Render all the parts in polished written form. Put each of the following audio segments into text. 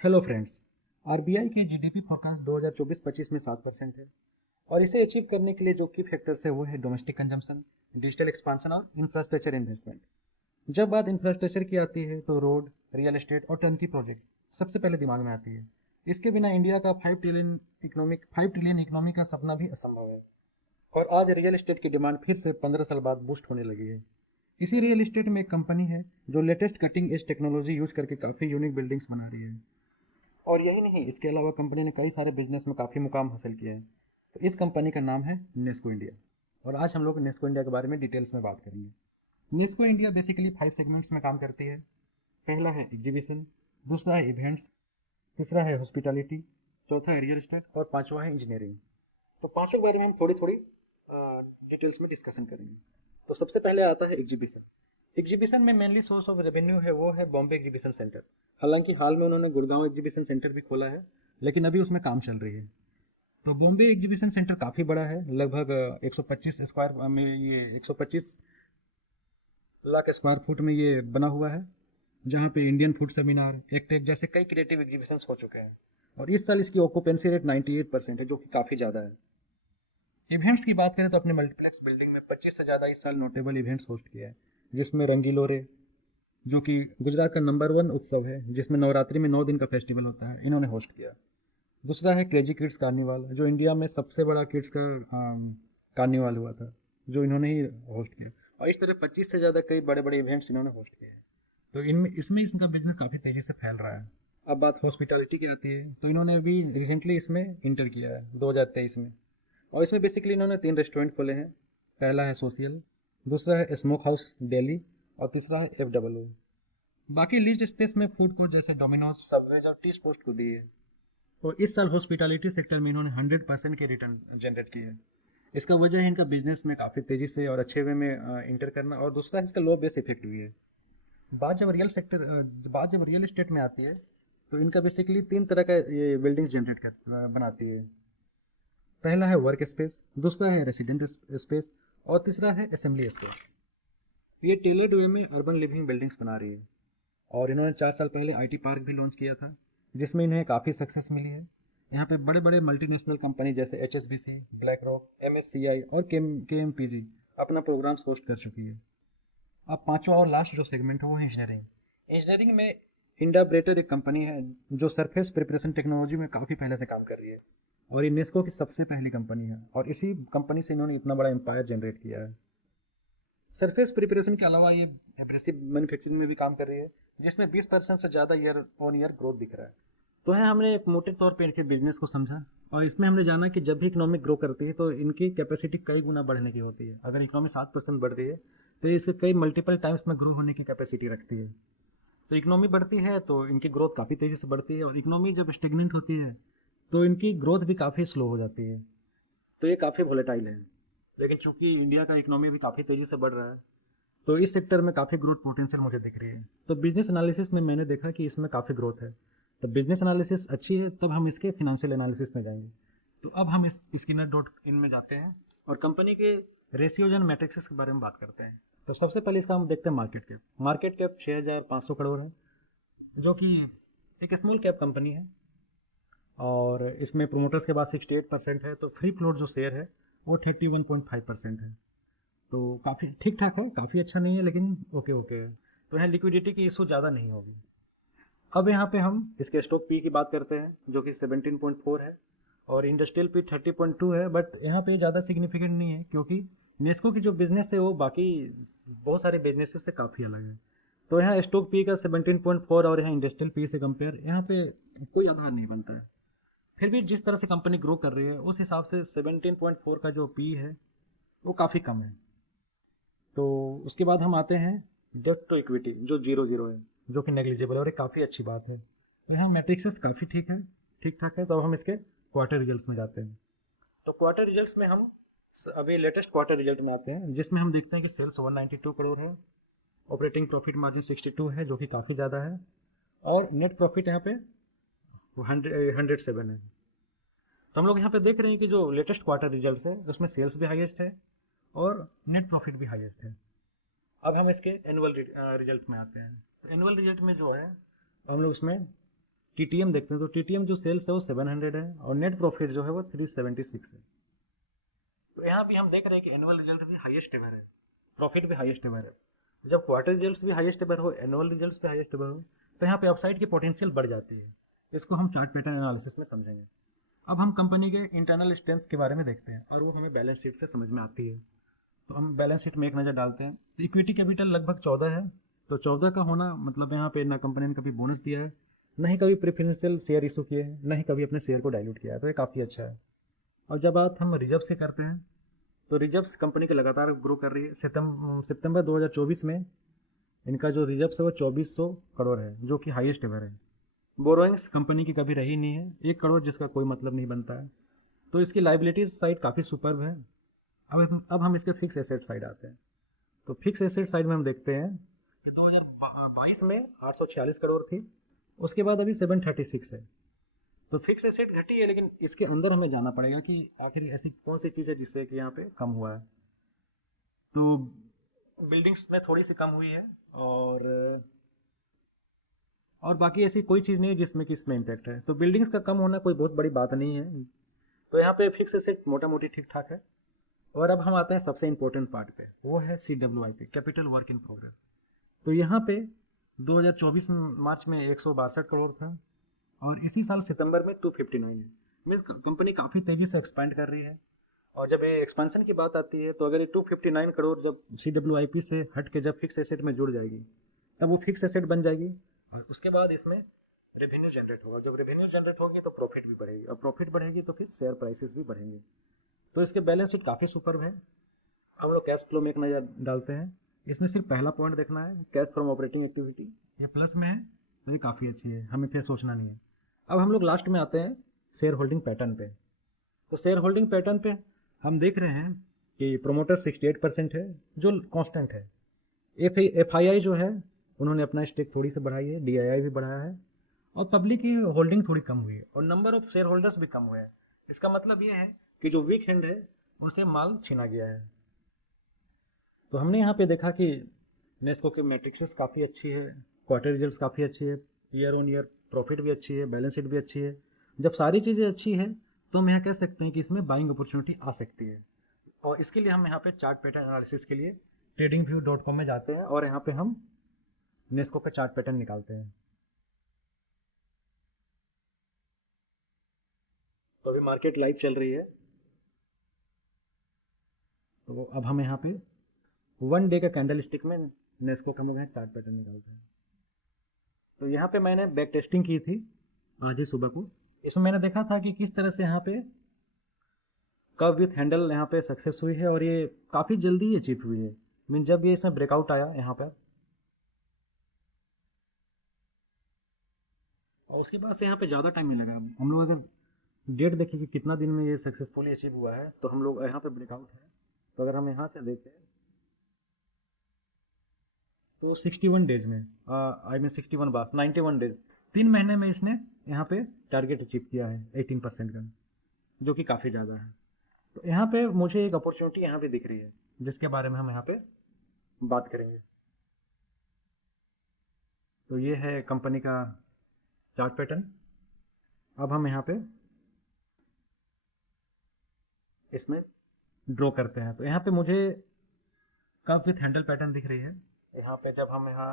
Hello friends. RBI की GDP forecast 2024-25 में 7% है और इसे अचीव करने के लिए जो की फैक्टर्स है वो है डोमेस्टिक कंजम्पशन, डिजिटल एक्सपांशन और इंफ्रास्ट्रक्चर इन्वेस्टमेंट। जब बात इंफ्रास्ट्रक्चर की आती है तो रोड, रियल एस्टेट और टर्नकी प्रोजेक्ट सबसे पहले दिमाग में आती है। इसके बिना इंडिया का 5 ट्रिलियन इकोनॉमी का सपना भी असंभव है। और आज रियल एस्टेट की डिमांड फिर से 15 साल बाद बूस्ट होने लगी है। इसी रियल एस्टेट में एक कंपनी है जो latest cutting edge technology use करके काफ़ी यूनिक बिल्डिंग्स बना रही है। और यही नहीं, इसके अलावा कंपनी ने कई सारे बिजनेस में काफ़ी मुकाम हासिल किए हैं। तो इस कंपनी का नाम है नेस्को इंडिया। और आज हम लोग नेस्को इंडिया के बारे में डिटेल्स में बात करेंगे। नेस्को इंडिया बेसिकली 5 सेगमेंट्स में काम करती है। पहला है एग्जीबिशन, दूसरा है इवेंट्स, तीसरा है हॉस्पिटैलिटी, चौथा है रियल एस्टेट और पांचवा है इंजीनियरिंग। तो पांचों के बारे में हम थोड़ी थोड़ी डिटेल्स में डिस्कशन करेंगे। तो सबसे पहले आता है एग्जीबिशन। एग्जीबिशन में मेनली सोर्स ऑफ रेवेन्यू है वो है बॉम्बे एग्जीबिशन सेंटर। हालांकि हाल में उन्होंने गुड़गांव एग्जीबिशन सेंटर भी खोला है, लेकिन अभी उसमें काम चल रही है। तो बॉम्बे एग्जीबिशन सेंटर काफ़ी बड़ा है, लगभग 125 स्क्वायर में, ये 125 लाख स्क्वायर फुट में ये बना हुआ है, जहाँ पे इंडियन फूड सेमिनार, एक्टेक जैसे कई क्रिएटिव एग्जीबिशंस हो चुके हैं। और इस साल इसकी ऑक्यूपेंसी रेट 98% है, जो कि काफ़ी ज़्यादा है। इवेंट्स की बात करें तो अपने मल्टीप्लेक्स बिल्डिंग में 25 से ज़्यादा इस साल नोटेबल इवेंट्स होस्ट किए हैं, जिसमें रंगीलो रे, जो कि गुजरात का नंबर 1 उत्सव है, जिसमें नवरात्रि में 9 दिन का फेस्टिवल होता है, इन्होंने होस्ट किया। दूसरा है क्रेजी किड्स कार्निवाल, जो इंडिया में सबसे बड़ा किड्स का कार्निवाल हुआ था, जो इन्होंने ही होस्ट किया। और इस तरह 25 से ज़्यादा कई बड़े बड़े इवेंट्स इन्होंने होस्ट किए हैं। तो इनमें इसमें इसका बिजनेस काफ़ी तेज़ी से फैल रहा है। अब बात हॉस्पिटैलिटी की आती है, तो इन्होंने अभी रिसेंटली इसमें इंटर किया है 2023 में। और इसमें बेसिकली इन्होंने 3 रेस्टोरेंट खोले हैं। पहला है सोशियल, दूसरा है स्मोक हाउस दिल्ली और तीसरा है FWO। बाकी लीज स्पेस में फूड कोर्ट जैसे डोमिनोज, सबवेज और टी पोस्ट को दी है। तो इस साल हॉस्पिटैलिटी सेक्टर में इन्होंने 100% के रिटर्न जनरेट किए हैं। इसका वजह है इनका बिजनेस में काफ़ी तेज़ी से और अच्छे वे में इंटर करना, और दूसरा इसका लो बेस इफेक्ट भी है। बात जब रियल एस्टेट में आती है, तो इनका बेसिकली 3 तरह का ये बिल्डिंग्स जनरेट बनाती है। पहला है वर्क स्पेस, दूसरा है रेसिडेंट स्पेस और तीसरा है असेंबली स्पेस। ये टेलर्ड वे में अर्बन लिविंग बिल्डिंग्स बना रही है। और इन्होंने 4 साल पहले आईटी पार्क भी लॉन्च किया था, जिसमें इन्हें काफ़ी सक्सेस मिली है। यहाँ पे बड़े बड़े मल्टीनेशनल कंपनी जैसे HSBC, ब्लैक रॉक, MSCI और KMPG अपना प्रोग्राम्स होस्ट कर चुकी है। अब पांचवा और लास्ट जो सेगमेंट है वो है इंजीनियरिंग। इंजीनियरिंग में इंडाब्रेटर एक कंपनी है जो सरफेस प्रिपरेशन टेक्नोलॉजी में काफ़ी पहले से काम कर रही है, और ये नेस्को की सबसे पहली कंपनी है, और इसी कंपनी से इन्होंने इतना बड़ा एम्पायर जनरेट किया है। सरफेस प्रिपरेशन के अलावा ये एब्रेसिव मैन्युफैक्चरिंग में भी काम कर रही है, जिसमें 20% से ज़्यादा ईयर ऑन ईयर ग्रोथ दिख रहा है। तो है हमने एक मोटे तौर पे इनके बिजनेस को समझा, और इसमें हमने जाना कि जब भी इकोनॉमिक ग्रो करती है तो इनकी कैपेसिटी कई गुना बढ़ने की होती है। अगर इकोनॉमी 7% बढ़ रही है तो इससे कई मल्टीपल टाइम्स में ग्रो होने की कैपेसिटी रखती है। तो इकोनॉमी बढ़ती है तो इनकी ग्रोथ काफ़ी तेज़ी से बढ़ती है, और इकोनॉमी जब स्टेगनेंट होती है तो इनकी ग्रोथ भी काफ़ी स्लो हो जाती है। तो ये काफ़ी वोलेटाइल है। लेकिन चूंकि इंडिया का इकोनॉमी भी काफ़ी तेज़ी से बढ़ रहा है, तो इस सेक्टर में काफ़ी ग्रोथ पोटेंशियल मुझे दिख रही है। तो बिजनेस एनालिसिस में मैंने देखा कि इसमें काफ़ी ग्रोथ है। तो बिजनेस एनालिसिस अच्छी है, तब हम इसके फिनेंशियल एनालिसिस में जाएंगे। तो अब हम इस स्किनर.इन में जाते हैं और कंपनी के रेशियोज एंड मैट्रिक्स के बारे में बात करते हैं। तो सबसे पहले इसका हम देखते हैं market cap. Market cap 6500 crore है, जो कि एक स्मॉल कैप कंपनी है। और इसमें प्रोमोटर्स के बाद 68% है, तो फ्री फ्लोट जो शेयर है वो 31.5% है। तो काफ़ी ठीक ठाक है, काफ़ी अच्छा नहीं है लेकिन ओके ओके है। तो यहाँ लिक्विडिटी की इशू ज़्यादा नहीं होगी। अब यहाँ पे हम इसके स्टॉक पी की बात करते हैं, जो कि 17.4 है, और इंडस्ट्रियल पी 30.2 है। बट यहाँ पे ज़्यादा सिग्निफिकेंट नहीं है, क्योंकि नेस्को की जो बिजनेस है वो बाकी बहुत सारे बिजनेसेस से काफ़ी अलग है। तो यहाँ स्टॉक पी का 17.4 और यहाँ इंडस्ट्रियल पी से कंपेयर यहाँ पे कोई आधार नहीं बनता है। फिर भी जिस तरह से कंपनी ग्रो कर रही है उस हिसाब से 17.4 का जो पी है वो काफ़ी कम है। तो उसके बाद हम आते हैं डेट टू इक्विटी, जो 0-0 है, जो कि नेग्लिजिबल है, और ये काफ़ी अच्छी बात है। तो यहाँ मैट्रिक्स काफ़ी ठीक ठाक है। तो अब हम इसके क्वार्टर रिजल्ट्स में जाते हैं। तो क्वार्टर रिजल्ट्स में हम अभी लेटेस्ट क्वार्टर रिजल्ट में आते हैं, जिसमें हम देखते हैं कि सेल्स 192 करोड़ है, ऑपरेटिंग प्रॉफिट मार्जिन 62 है, जो कि काफ़ी ज़्यादा है, और नेट प्रॉफिट यहाँ पे 107 है। तो हम लोग यहाँ पे देख रहे हैं कि जो लेटेस्ट क्वार्टर रिजल्ट्स है उसमें सेल्स भी हाईएस्ट है और नेट प्रॉफिट भी हाईएस्ट है। अब हम इसके एनुअल रिजल्ट में आते हैं। एनुअल रिजल्ट में जो है हम लोग उसमें टीटीएम देखते हैं तो टीटीएम जो सेल्स है वो 700 है और नेट प्रॉफिट जो है वो 376 है। तो यहाँ भी हम देख रहे हैं कि एनुअल रिजल्ट भी हाईएस्ट एवर है, प्रॉफिट भी हाईएस्ट एवर है। जब क्वार्टर रिजल्ट्स भी हाईएस्ट एवर हो, एनुअल रिजल्ट्स भी हाईएस्ट एवर हो, तो यहाँ पे अपसाइड की पोटेंशियल बढ़ जाती है। इसको हम चार्ट पैटर्न एनालिसिस में समझेंगे। अब हम कंपनी के इंटरनल स्ट्रेंथ के बारे में देखते हैं और वो हमें बैलेंस शीट से समझ में आती है। तो हम बैलेंस शीट में एक नज़र डालते हैं। तो इक्विटी कैपिटल लगभग 14 है। तो 14 का होना मतलब यहाँ पे ना कंपनी ने कभी बोनस दिया है, न ही कभी प्रेफरेंशियल शेयर इशू किए हैं, न ही कभी अपने शेयर को डाइल्यूट किया है, तो ये काफ़ी अच्छा है। और जब बात हम रिजर्व से करते हैं तो रिजर्व्स कंपनी के लगातार ग्रो कर रही है। सितंबर 2024 में इनका जो रिजर्व्स है वो 2400 करोड़ है, जो कि हाईएस्ट एवर है। बोरोइंग्स कंपनी की कभी रही नहीं है, 1 करोड़ जिसका कोई मतलब नहीं बनता है। तो इसकी लाइबिलिटीज साइड काफ़ी सुपर्ब है। अब हम इसके फिक्स एसेट साइड आते हैं। तो फिक्स एसेट साइड में हम देखते हैं कि 2022 में 846 करोड़ थी, उसके बाद अभी 736 है। तो फिक्स एसेट घटी है, लेकिन इसके अंदर हमें जाना पड़ेगा कि आखिर ऐसी कौन सी चीज़ है जिससे कि यहाँ पे कम हुआ है। तो बिल्डिंग्स में थोड़ी सी कम हुई है और बाकी ऐसी कोई चीज़ नहीं है जिसमें कि इसमें इम्पैक्ट है। तो बिल्डिंग्स का कम होना कोई बहुत बड़ी बात नहीं है। तो यहाँ पे फिक्स एसेट मोटा मोटी ठीक ठाक है। और अब हम आते हैं सबसे इम्पोर्टेंट पार्ट पे, वो है CWIP, capital work in progress. तो यहाँ पे 2024 मार्च में 162 करोड़ था और इसी साल सितंबर में 259 है। मीन्स कंपनी काफ़ी तेज़ी से एक्सपेंड कर रही है। और जब ये एक्सपेंशन की बात आती है तो अगर ये 259 करोड़ जब CWIP से हट के जब फिक्स एसेट में जुड़ जाएगी तब वो फिक्स एसेट बन जाएगी और उसके बाद इसमें रेवेन्यू जनरेट होगा। जब रेवेन्यू जनरेट होगी तो प्रॉफिट भी बढ़ेगी और प्रॉफिट बढ़ेगी तो फिर शेयर प्राइसेस भी बढ़ेंगे। तो इसके बैलेंस शीट काफ़ी सुपर्ब है। हम लोग कैश फ्लो में एक नज़र डालते हैं। इसमें सिर्फ पहला पॉइंट देखना है, कैश फ्रॉम ऑपरेटिंग एक्टिविटी, ये प्लस में है तो ये काफ़ी अच्छी है, हमें फिर सोचना नहीं है। अब हम लोग लास्ट में आते हैं शेयर होल्डिंग पैटर्न पे। तो शेयर होल्डिंग पैटर्न पे हम देख रहे हैं कि प्रोमोटर 68% है जो कांस्टेंट है। FII जो है उन्होंने अपना स्टेक थोड़ी सी बढ़ाई है, DII भी बढ़ाया है और पब्लिक की होल्डिंग थोड़ी कम हुई है और नंबर ऑफ शेयर होल्डर्स भी कम हुए हैं। इसका मतलब ये है कि जो वीक हैंड है उनसे माल छीना गया है। तो हमने यहाँ पे देखा कि नेस्को के मैट्रिक्स काफ़ी अच्छी है, क्वार्टर रिजल्ट्स काफ़ी अच्छी है, ईयर ऑन ईयर प्रॉफिट भी अच्छी है, बैलेंस शीट भी अच्छी है। जब सारी चीज़ें अच्छी है तो हम यहाँ कह सकते हैं कि इसमें बाइंग अपॉर्चुनिटी आ सकती है। और इसके लिए हम यहाँ पे चार्ट पैटर्न एनालिसिस के लिए tradingview.com में जाते हैं और यहाँ पे हम नेस्को का चार्ट पैटर्न निकालते हैं। तो अभी मार्केट लाइव चल रही है। तो अब हम यहाँ पे 1 डे का कैंडल स्टिक में नेस्को का हम चार्ट पैटर्न निकालते हैं। तो यहाँ पे मैंने बैक टेस्टिंग की थी आज ही सुबह को। इसमें मैंने देखा था कि किस तरह से यहाँ पे कव विथ हैंडल यहाँ पे सक्सेस हुई है और ये काफ़ी जल्दी अचीव हुई है। मीन जब ये इसमें ब्रेकआउट आया यहाँ पर और उसके बाद से यहाँ पे ज़्यादा टाइम नहीं लगा। हम लोग अगर डेट देखें कि कितना दिन में ये सक्सेसफुली अचीव हुआ है तो हम लोग यहाँ पे ब्रेकआउट है। तो अगर हम यहाँ से देखें तो 61 डेज में आई मीन 61 बार 91 डेज, 3 महीने में इसने यहाँ पे टारगेट अचीव किया है 18% का, जो कि काफ़ी ज़्यादा है। तो यहाँ पे मुझे एक अपॉर्चुनिटी यहाँ पे दिख रही है जिसके बारे में हम यहाँ पे बात करेंगे। तो ये है कंपनी का चार्ट पैटर्न। अब हम यहाँ पे इसमें ड्रॉ करते हैं। तो यहाँ पे मुझे कप विथ हैंडल पैटर्न दिख रही है। यहाँ पे जब हम यहाँ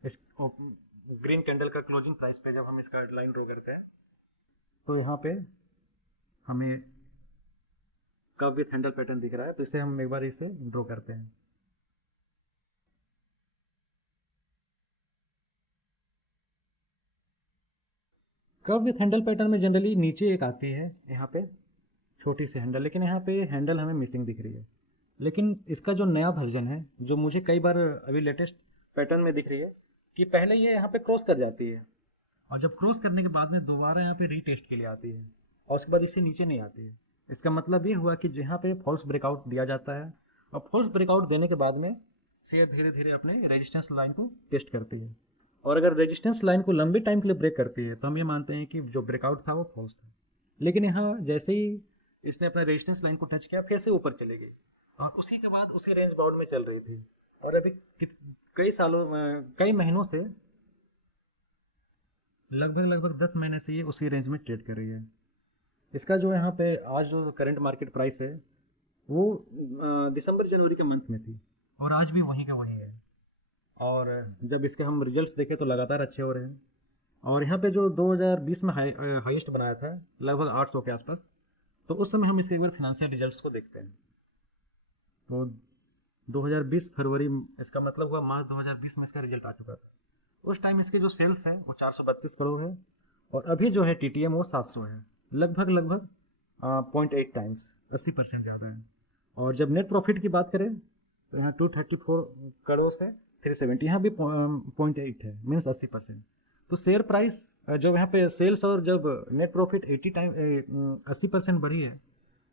इस ग्रीन कैंडल का क्लोजिंग प्राइस पे जब हम इसका लाइन ड्रॉ करते हैं तो यहाँ पे हमें कप विथ हैंडल पैटर्न दिख रहा है। तो इसे हम एक बार इसे ड्रॉ करते हैं। कप विथ हैंडल पैटर्न में जनरली नीचे एक आती है यहाँ पे छोटी सी हैंडल, लेकिन यहाँ पे हैंडल हमें मिसिंग दिख रही है। लेकिन इसका जो नया वर्जन है जो मुझे कई बार अभी लेटेस्ट पैटर्न में दिख रही है कि पहले ये यहाँ पे क्रॉस कर जाती है और जब क्रॉस करने के बाद में दोबारा यहाँ पे रीटेस्ट के लिए आती है और उसके बाद इससे नीचे नहीं आती है। इसका मतलब ये हुआ कि जहाँ पे फॉल्स ब्रेकआउट दिया जाता है और फॉल्स ब्रेकआउट देने के बाद में शेयर धीरे धीरे अपने रेजिस्टेंस लाइन को टेस्ट करती है और अगर रेजिस्टेंस लाइन को लंबे टाइम के लिए ब्रेक करती है तो हम ये मानते हैं कि जो ब्रेकआउट था वो फॉल्स था। लेकिन यहाँ जैसे ही इसने अपने रेजिस्टेंस लाइन को टच किया फिर से ऊपर चले गई और उसी के बाद उसी रेंज बाउंड में चल रही थी और अभी कई महीनों से लगभग 10 महीने से ये उसी रेंज में ट्रेड कर रही है। इसका जो यहाँ पे आज जो करंट मार्केट प्राइस है वो दिसंबर जनवरी के मंथ में थी और आज भी वहीं का वहीं है। और जब इसके हम रिजल्ट्स देखें तो लगातार अच्छे हो रहे हैं। और यहाँ पे जो 2020 में हाईएस्ट बनाया था लगभग 800 के आसपास, तो उस समय हम इसके एक बार फिनेंशियल रिजल्ट्स को देखते हैं। तो 2020 फरवरी, इसका मतलब हुआ मार्च 2020 में इसका रिजल्ट आ चुका था। उस टाइम इसके जो सेल्स है वो 432 करोड़ है और अभी जो है टीटीएम वो 700 है, लगभग 0.8 टाइम्स, 80% ज़्यादा है। और जब नेट प्रॉफिट की बात करें तो यहाँ 234 करोड़ से 370, यहाँ भी 0.8 है, मीन्स 80%। तो शेयर प्राइस जब यहाँ पे सेल्स और जब नेट प्रॉफिट 80% बढ़ी है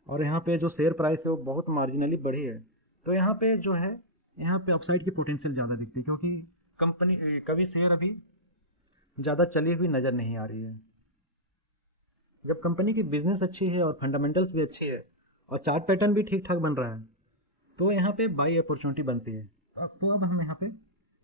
और यहाँ पे जो शेयर प्राइस है वो बहुत मार्जिनली बढ़ी है, तो यहाँ पे जो है यहाँ पे अपसाइड की पोटेंशियल ज़्यादा दिखती है, क्योंकि कंपनी कभी शेयर अभी ज़्यादा चली हुई नज़र नहीं आ रही है। जब कंपनी की बिजनेस अच्छी है और फंडामेंटल्स भी अच्छी है और चार्ट पैटर्न भी ठीक ठाक बन रहा है, तो यहाँ पे बाई अपॉर्चुनिटी बनती है। तो अब हम यहाँ पे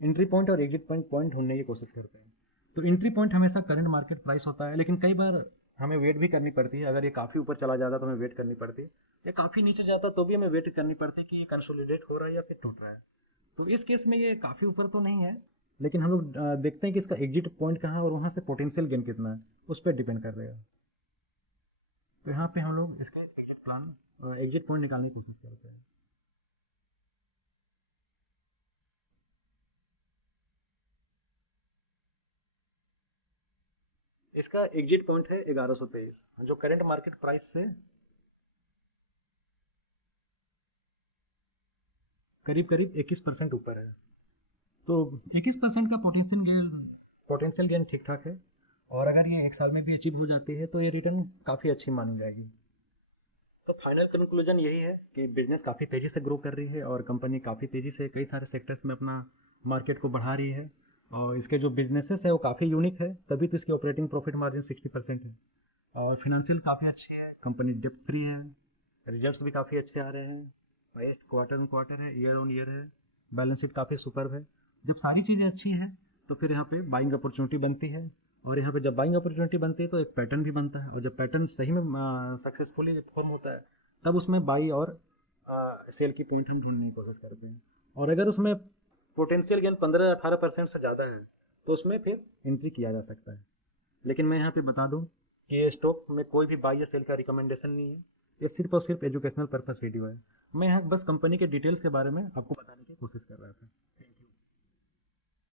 एंट्री पॉइंट और एग्जिट पॉइंट ढूंढने की कोशिश करते हैं। तो एंट्री पॉइंट हमेशा करंट मार्केट प्राइस होता है, लेकिन कई बार हमें वेट भी करनी पड़ती है। अगर ये काफ़ी ऊपर चला जाता तो हमें वेट करनी पड़ती है, या काफ़ी नीचे जाता तो भी हमें वेट करनी पड़ती है कि ये कंसोलिडेट हो रहा है या फिर टूट रहा है। तो इस केस में ये काफ़ी ऊपर तो नहीं है, लेकिन हम लोग देखते हैं कि इसका एग्जिट पॉइंट कहाँ है और वहाँ से पोटेंशियल गेन कितना है, उस पर डिपेंड कर रहेगा। तो यहाँ पे हम लोग इसके एग्जिट पॉइंट निकालने की कोशिश करते हैं। इसका एग्जिट पॉइंट है 1123, जो करंट मार्केट प्राइस से करीब 21% ऊपर है। तो 21% का पोटेंशियल गेन ठीक ठाक है, और अगर ये एक साल में भी अचीव हो जाती है तो ये रिटर्न काफ़ी अच्छी मानी जाएगी। तो फाइनल कंक्लूजन यही है कि बिजनेस काफ़ी तेज़ी से ग्रो कर रही है और कंपनी काफ़ी तेज़ी से कई सारे सेक्टर्स में अपना मार्केट को बढ़ा रही है, और इसके जो बिजनेसेस है वो काफ़ी यूनिक है, तभी तो इसकी ऑपरेटिंग प्रॉफिट मार्जिन 60% है। और फिनेंशियल काफ़ी अच्छी है, कंपनी डेप्ट फ्री है, रिजल्ट्स भी काफ़ी अच्छे आ रहे हैं, हाईएस्ट क्वार्टर है, ईयर ऑन ईयर है, बैलेंस शीट काफ़ी सुपर्ब है। जब सारी चीज़ें अच्छी हैं तो फिर यहाँ पे बाइंग अपॉर्चुनिटी बनती है, और यहाँ पे जब बाइंग अपॉर्चुनिटी बनती है तो एक पैटर्न भी बनता है, और जब पैटर्न सही में सक्सेसफुली फॉर्म होता है तब उसमें बाई और सेल की पॉइंट हम ढूंढने की कोशिश करते हैं। और अगर उसमें पोटेंशियल गेन 15-18% से ज़्यादा है तो उसमें फिर एंट्री किया जा सकता है। लेकिन मैं यहाँ पे बता दूँ कि ये स्टॉक में कोई भी बाई या सेल का रिकमेंडेशन नहीं है, ये सिर्फ और सिर्फ एजुकेशनल पर्पस वीडियो है। मैं यहाँ बस कंपनी के डिटेल्स के बारे में आपको बताने की कोशिश कर रहा था।